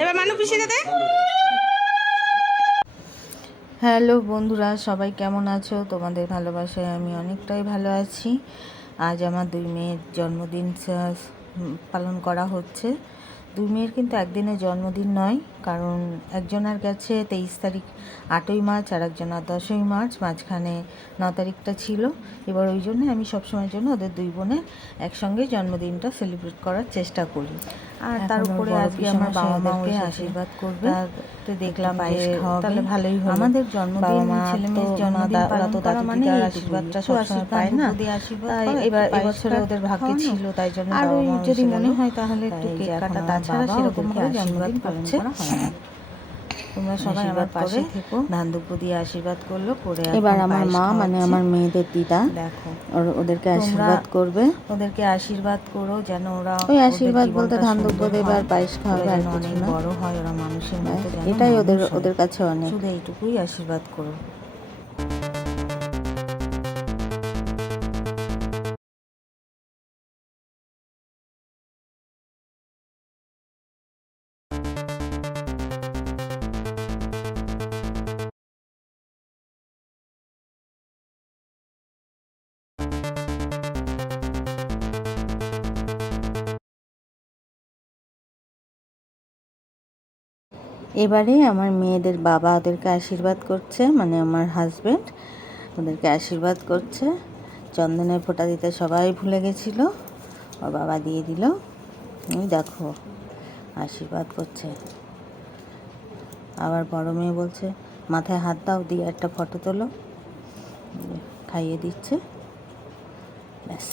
এবার মানু পিছিয়ে দে। হ্যালো বন্ধুরা, সবাই কেমন আছো? তোমাদের ভালোবাসায় আমি অনেকটাই ভালো আছি। আজ আমার দুই মেয়ের জন্মদিন পালন করা হচ্ছে। দুই মেয়ের কিন্তু একদিনের জন্মদিন নয়, কারণ একজনের গেছে 23 তারিখ 8ই মার্চ আর একজনের 10ই মার্চ, মাঝখানে 9 তারিখটা ছিল। এবার ওই জন্য আমি সবসময়ের জন্য ওদের দুই বোনের একসঙ্গে জন্মদিনটা সেলিব্রেট করার চেষ্টা করি। আর তার উপরে আজকে আমার বাবা মাকে আশীর্বাদ করবে। তো দেখলাম পায়েস খাওয়াবে, তাহলে ভালোই হলো। আমাদের জন্মদিন, ছেলে মেয়ের জন্মদিন পালন করা মানে আশীর্বাদটা সবসময় পায় না। এবার এবছরে ওদের ভাগ্যে ছিল, তাই জন্য আর ওই যদি মনে হয় তাহলে একটু কেক কাটা, তাছাড়া সেরকম ভাবে জন্মদিন পালন করা হয় না। তোমরা সবাই আমার পাশে থেকো, ধান দুব্বো দিয়ে আশীর্বাদ করলো করে। এবার আমার মা মানে আমার মেয়েদের দিদা দেখো ওদেরকে আশীর্বাদ করবে। ওদেরকে আশীর্বাদ করো যেন ওরা, ওই আশীর্বাদ বলতে ধান দুব্বো দেবে আর পায়েস খাওয়াবে, আর অনেক বড় হয়, ওরা মানুষের মতো, এটাই ওদের কাছে অনেক। শুধু এইটুকুই আশীর্বাদ করো। এবারে আমার মেয়েদের বাবা ওদেরকে আশীর্বাদ করছে, মানে আমার হাজব্যান্ড ওদেরকে আশীর্বাদ করছে। চন্দনের ফোঁটা দিতে সবাই ভুলে গেছিলো, ওর বাবা দিয়ে দিল। এই দেখো আশীর্বাদ করছে। আবার বড় মেয়ে বলছে মাথায় হাত দাও, দিয়ে একটা ফটো তোলো, খাইয়ে দিচ্ছে, ব্যাস।